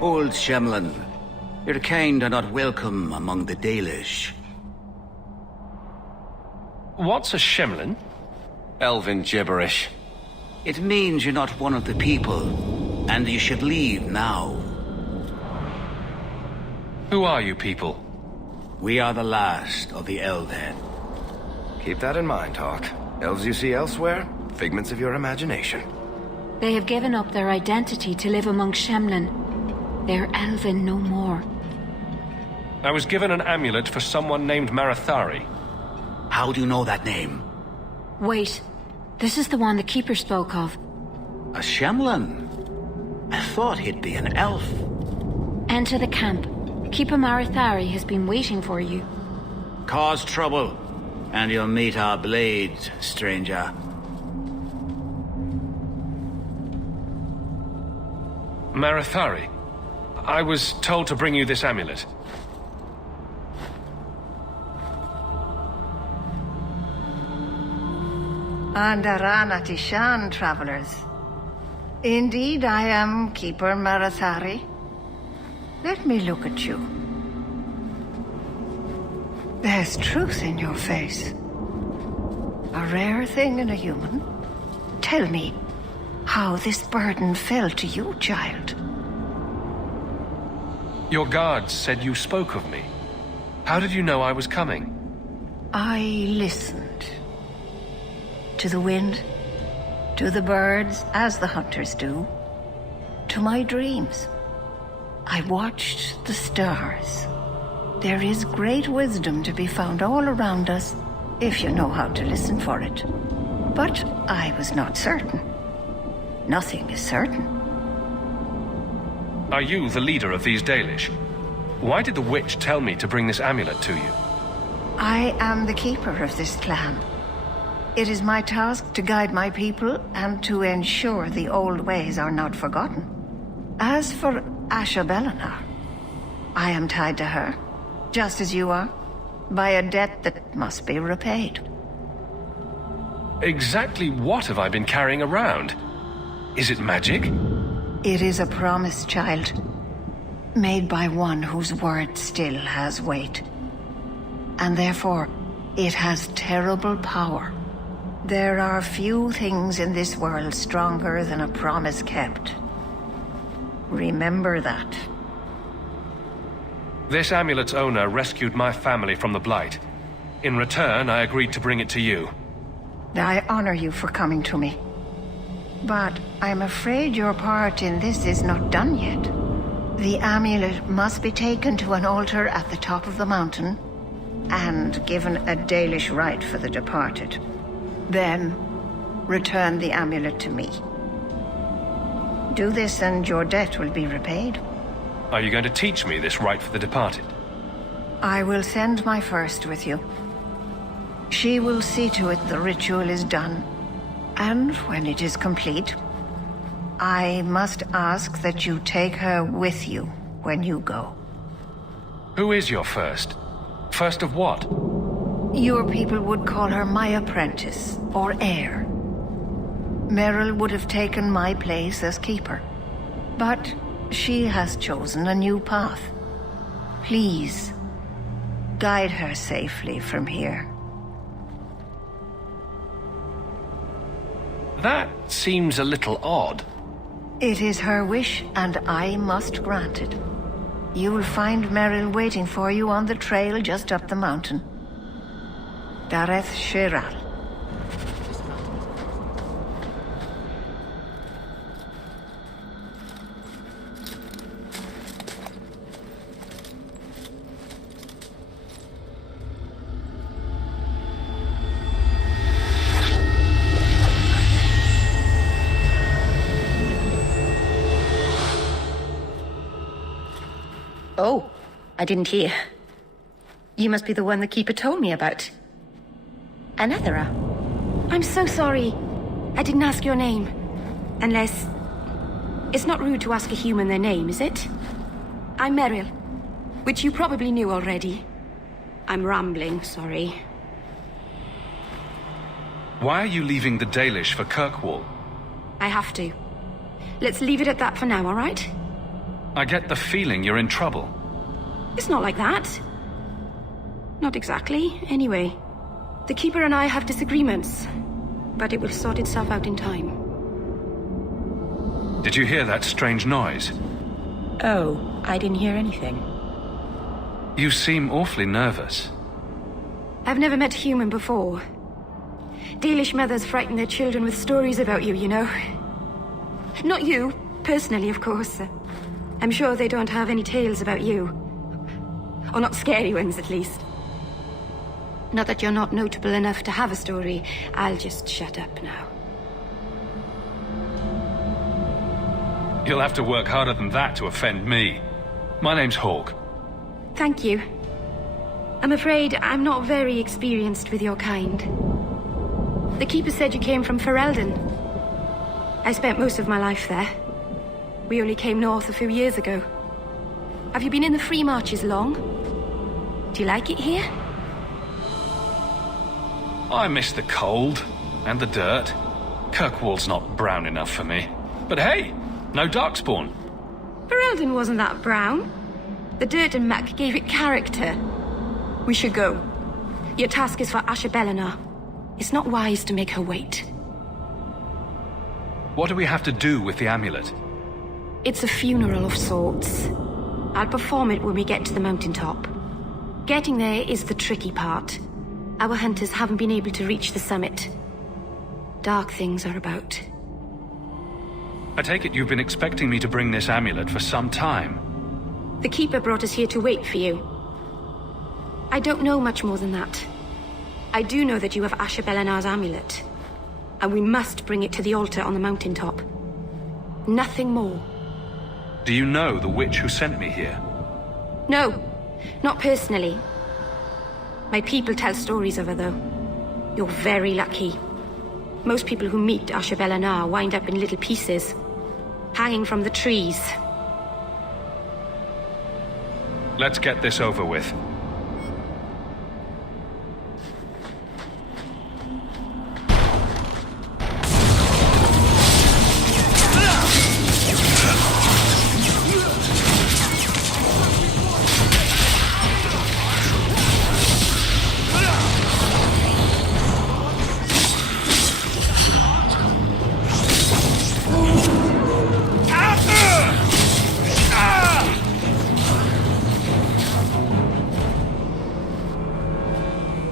Old Shemlin, your kind are not welcome among the Dalish. What's a Shemlin? Elven gibberish. It means you're not one of the people, and you should leave now. Who are you people? We are the last of the Elven. Keep that in mind, Hawke. Elves you see elsewhere, figments of your imagination. They have given up their identity to live among Shemlin. They're Elven no more. I was given an amulet for someone named Marathari. How do you know that name? Wait, this is the one the Keeper spoke of. A Shemlin? I thought he'd be an elf. Enter the camp. Keeper Marathari has been waiting for you. Cause trouble, and you'll meet our blade, stranger. Marathari, I was told to bring you this amulet. Andarana Tishan, travelers. Indeed, I am Keeper Marathari. Let me look at you. There's truth in your face. A rare thing in a human. Tell me how this burden fell to you, child. Your guards said you spoke of me. How did you know I was coming? I listened. To the wind, to the birds, as the hunters do, to my dreams. I watched the stars. There is great wisdom to be found all around us, if you know how to listen for it. But I was not certain. Nothing is certain. Are you the leader of these Dalish? Why did the witch tell me to bring this amulet to you? I am the keeper of this clan. It is my task to guide my people and to ensure the old ways are not forgotten. As for Asha Bellinar, I am tied to her, just as you are, by a debt that must be repaid. Exactly what have I been carrying around? Is it magic? It is a promise, child, made by one whose word still has weight. And therefore, it has terrible power. There are few things in this world stronger than a promise kept. Remember that. This amulet's owner rescued my family from the Blight. In return, I agreed to bring it to you. I honor you for coming to me. But I'm afraid your part in this is not done yet. The amulet must be taken to an altar at the top of the mountain and given a Dalish rite for the departed. Then, return the amulet to me. Do this and your debt will be repaid. Are you going to teach me this rite for the departed? I will send my first with you. She will see to it the ritual is done. And when it is complete, I must ask that you take her with you when you go. Who is your first? First of what? Your people would call her my apprentice, or heir. Merrill would have taken my place as keeper. But she has chosen a new path. Please, guide her safely from here. That seems a little odd. It is her wish, and I must grant it. You will find Merrill waiting for you on the trail just up the mountain. Dareth Shiral. Oh, I didn't hear. You must be the one the Keeper told me about. Anethera. I'm so sorry. I didn't ask your name. Unless... It's not rude to ask a human their name, is it? I'm Merrill, which you probably knew already. I'm rambling, sorry. Why are you leaving the Dalish for Kirkwall? I have to. Let's leave it at that for now, all right? I get the feeling you're in trouble. It's not like that. Not exactly, anyway. The Keeper and I have disagreements, but it will sort itself out in time. Did you hear that strange noise? Oh, I didn't hear anything. You seem awfully nervous. I've never met a human before. Dalish mothers frighten their children with stories about you, you know. Not you, personally, of course. I'm sure they don't have any tales about you. Or not scary ones, at least. Not that you're not notable enough to have a story. I'll just shut up now. You'll have to work harder than that to offend me. My name's Hawke. Thank you. I'm afraid I'm not very experienced with your kind. The Keeper said you came from Ferelden. I spent most of my life there. We only came north a few years ago. Have you been in the Free Marches long? Do you like it here? I miss the cold and the dirt. Kirkwall's not brown enough for me. But hey, no darkspawn. Ferelden wasn't that brown. The dirt and muck gave it character. We should go. Your task is for Asher Bellinar. It's not wise to make her wait. What do we have to do with the amulet? It's a funeral of sorts. I'll perform it when we get to the mountaintop. Getting there is the tricky part. Our hunters haven't been able to reach the summit. Dark things are about. I take it you've been expecting me to bring this amulet for some time. The Keeper brought us here to wait for you. I don't know much more than that. I do know that you have Asher Bellinar's amulet. And we must bring it to the altar on the mountaintop. Nothing more. Do you know the witch who sent me here? No, not personally. My people tell stories of her, though. You're very lucky. Most people who meet Asher Bellinar wind up in little pieces, hanging from the trees. Let's get this over with.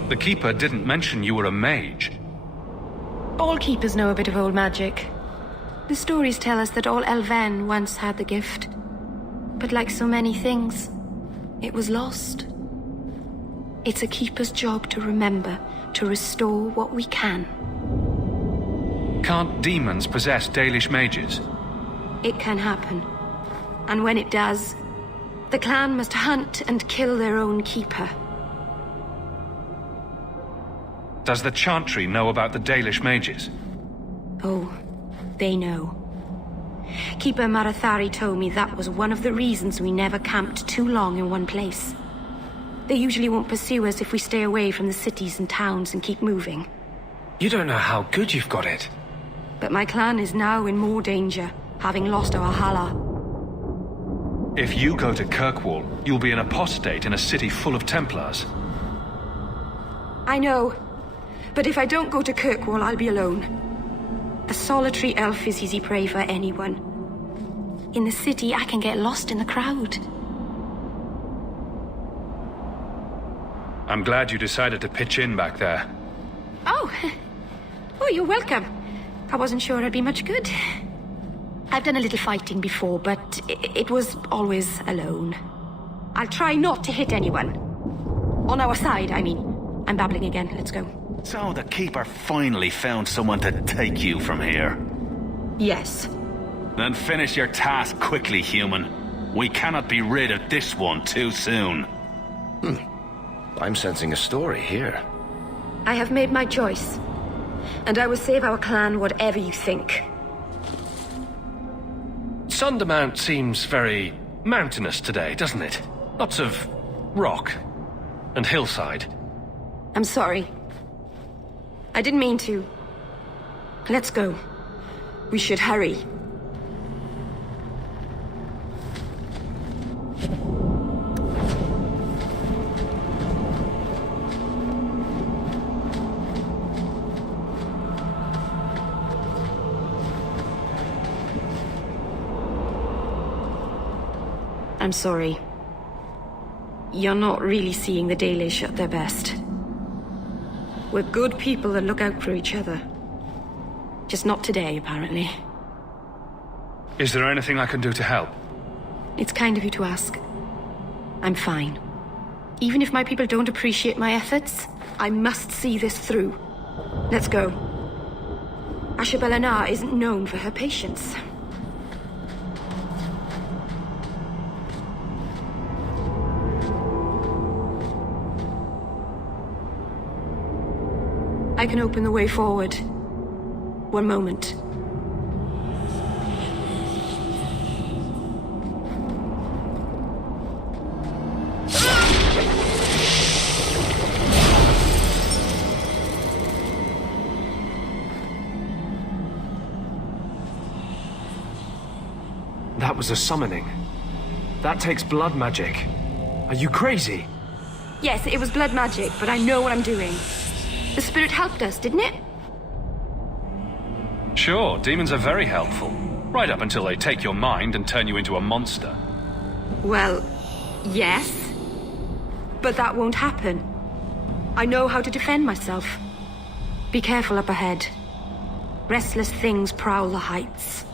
The Keeper didn't mention you were a mage. All Keepers know a bit of old magic. The stories tell us that all Elven once had the gift. But like so many things, it was lost. It's a Keeper's job to remember, to restore what we can. Can't demons possess Dalish mages? It can happen. And when it does, the clan must hunt and kill their own Keeper. Does the Chantry know about the Dalish mages? Oh, they know. Keeper Marathari told me that was one of the reasons we never camped too long in one place. They usually won't pursue us if we stay away from the cities and towns and keep moving. You don't know how good you've got it. But my clan is now in more danger, having lost our Hala. If you go to Kirkwall, you'll be an apostate in a city full of Templars. I know. But if I don't go to Kirkwall, I'll be alone. A solitary elf is easy prey for anyone. In the city, I can get lost in the crowd. I'm glad you decided to pitch in back there. Oh, you're welcome. I wasn't sure I'd be much good. I've done a little fighting before, but it was always alone. I'll try not to hit anyone. On our side, I mean. I'm babbling again. Let's go. So the Keeper finally found someone to take you from here. Yes. Then finish your task quickly, human. We cannot be rid of this one too soon. I'm sensing a story here. I have made my choice. And I will save our clan whatever you think. Sundermount seems very mountainous today, doesn't it? Lots of rock and hillside. I'm sorry. I didn't mean to. Let's go. We should hurry. I'm sorry. You're not really seeing the deadliest at their best. We're good people that look out for each other. Just not today, apparently. Is there anything I can do to help? It's kind of you to ask. I'm fine. Even if my people don't appreciate my efforts, I must see this through. Let's go. Ashabelana isn't known for her patience. I can open the way forward. One moment. That was a summoning. That takes blood magic. Are you crazy? Yes, it was blood magic, but I know what I'm doing. The spirit helped us, didn't it? Sure, demons are very helpful. Right up until they take your mind and turn you into a monster. Well, yes. But that won't happen. I know how to defend myself. Be careful up ahead. Restless things prowl the heights.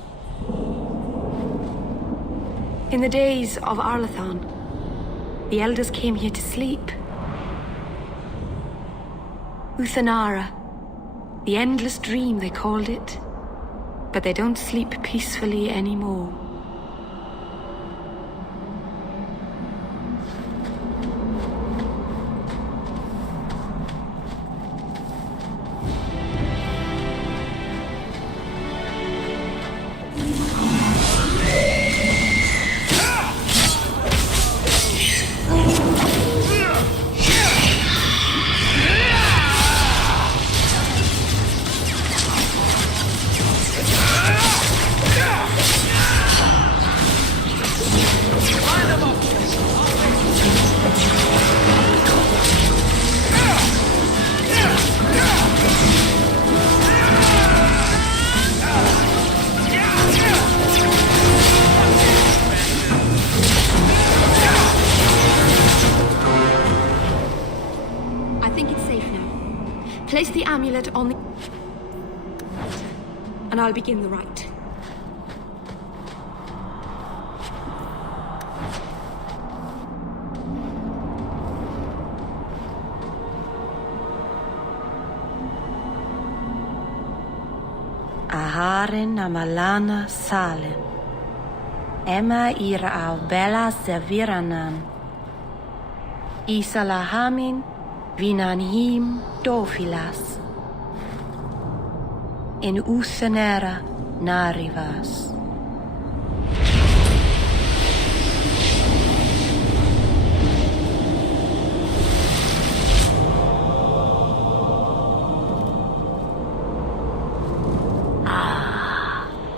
In the days of Arlathan, the elders came here to sleep. Uthanara, the endless dream they called it. But they don't sleep peacefully anymore. Place the amulet on the... and I'll begin the rite. Aharen amalana salen. Emma ira au bella serviranan. Isalahamin vinanhim dofilas. In usanera narivas.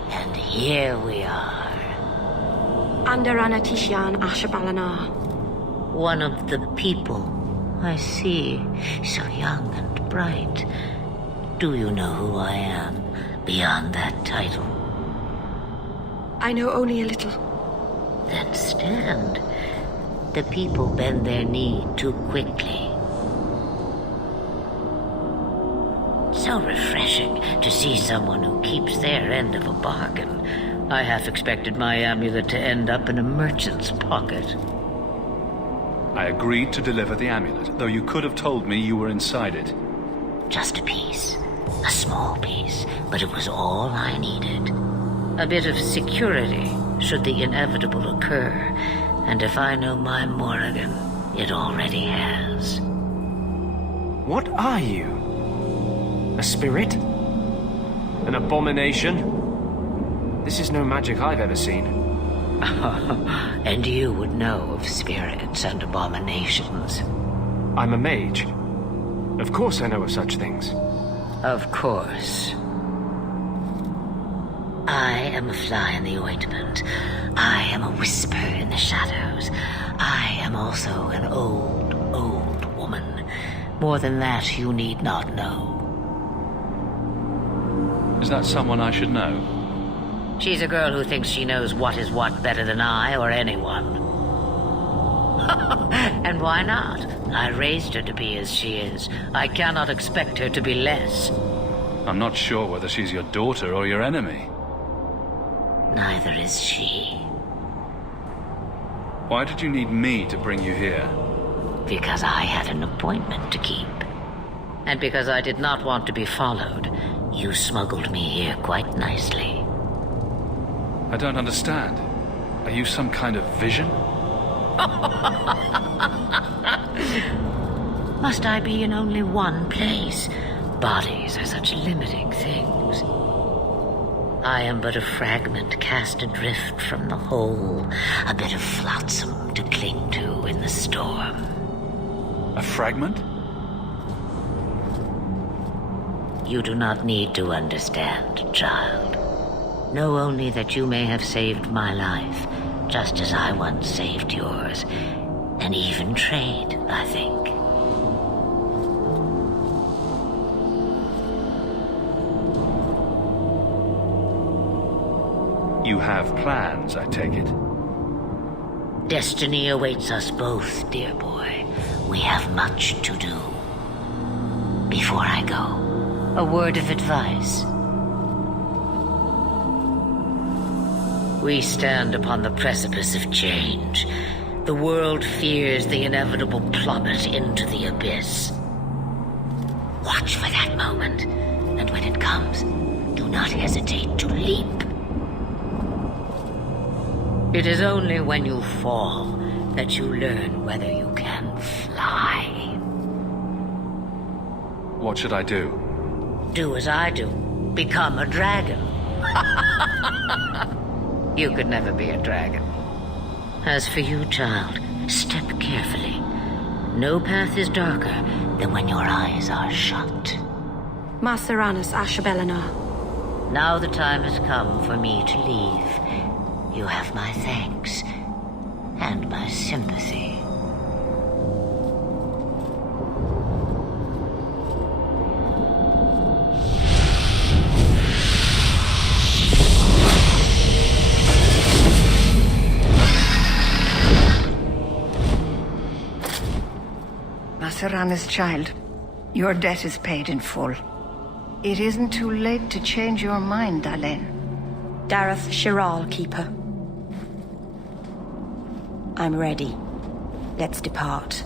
And here we are. Under Anatishan Ashabalana. One of the people. I see. So young and bright. Do you know who I am, beyond that title? I know only a little. Then stand. The people bend their knee too quickly. So refreshing to see someone who keeps their end of a bargain. I half expected my amulet to end up in a merchant's pocket. I agreed to deliver the amulet, though you could have told me you were inside it. Just a piece. A small piece, but it was all I needed. A bit of security, should the inevitable occur. And if I know my Morrigan, it already has. What are you? A spirit? An abomination? This is no magic I've ever seen. And you would know of spirits and abominations. I'm a mage. Of course I know of such things. Of course. I am a fly in the ointment. I am a whisper in the shadows. I am also an old, old woman. More than that, you need not know. Is that someone I should know? She's a girl who thinks she knows what is what better than I or anyone. And why not? I raised her to be as she is. I cannot expect her to be less. I'm not sure whether she's your daughter or your enemy. Neither is she. Why did you need me to bring you here? Because I had an appointment to keep. And because I did not want to be followed, you smuggled me here quite nicely. I don't understand. Are you some kind of vision? Must I be in only one place? Bodies are such limiting things. I am but a fragment cast adrift from the whole, a bit of flotsam to cling to in the storm. A fragment? You do not need to understand, child. Know only that you may have saved my life, just as I once saved yours. And even trade, I think. You have plans, I take it. Destiny awaits us both, dear boy. We have much to do. Before I go, a word of advice. We stand upon the precipice of change. The world fears the inevitable plummet into the abyss. Watch for that moment, and when it comes, do not hesitate to leap. It is only when you fall that you learn whether you can fly. What should I do? Do as I do. Become a dragon. You could never be a dragon. As for you, child, step carefully. No path is darker than when your eyes are shut. Maceranus Ashabellinar. Now the time has come for me to leave. You have my thanks and my sympathy. Maceranus, child, your debt is paid in full. It isn't too late to change your mind, Dalen. Dareth Shiral, Keeper. I'm ready. Let's depart.